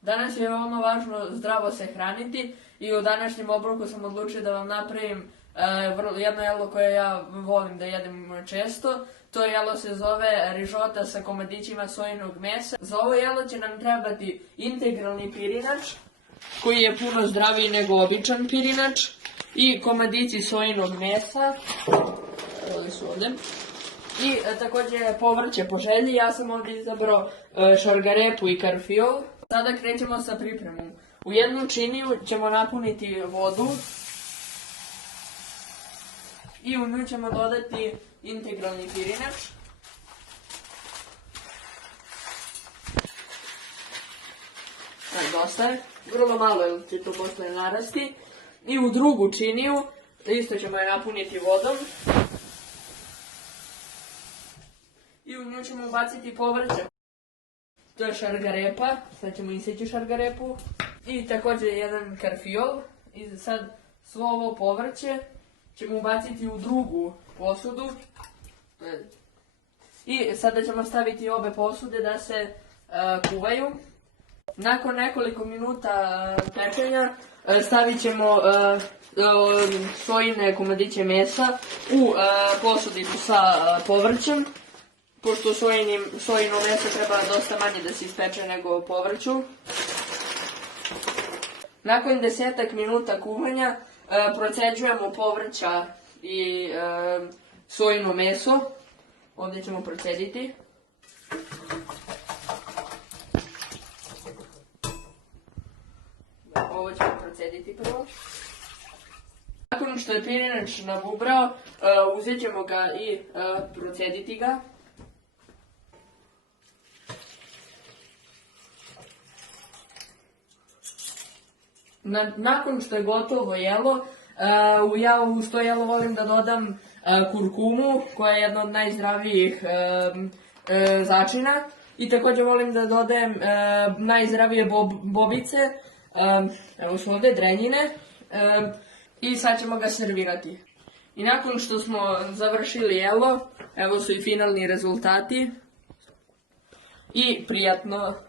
Danas je veoma važno zdravo se hraniti i u današnjem obroku sam odlučio da vam napravim jedno jelo koje ja volim da jedem često. To jelo se zove rižota sa komadićima sojinog mesa. Za ovo jelo će nam trebati integralni pirinač, koji je puno zdraviji nego običan pirinač, i komadići sojinog mesa. Ovdje su ovdje. I također povrće po želji. Ja sam ovdje izabrao šargarepu i karfiol. Sada krećemo sa pripremom. U jednu činiju ćemo napuniti vodu i u nju ćemo dodati integralni pirinač. Dosta je, vrlo malo jer će to posle narasti. I u drugu činiju isto ćemo je napuniti vodom. I u nju ćemo ubaciti povrće. To je šargarepa, sad ćemo iseći šargarepu. I također jedan karfiol. I sad svo ovo povrće ćemo ubaciti u drugu posudu. I sada ćemo staviti obe posude da se kuvaju. Nakon nekoliko minuta pečenja stavit ćemo sojine komadiće mesa u posudicu sa povrćem. Pošto sojino meso treba dosta manje da se ispeče nego povrću. Nakon 10 minuta kuvanja proceđujemo povrća i sojino meso. Ovdje ćemo procediti. Ovo ćemo procediti prvo. Nakon što je pirinač nabubrao, uzet ćemo ga i procediti ga. Nakon što je gotovo jelo, ja uz to jelo volim da dodam kurkumu, koja je jedna od najzdravijih začina. I također volim da dodajem najzdravije bobice, evo su ovdje drenjine, i sad ćemo ga servirati. I nakon što smo završili jelo, evo su i finalni rezultati. I prijatno!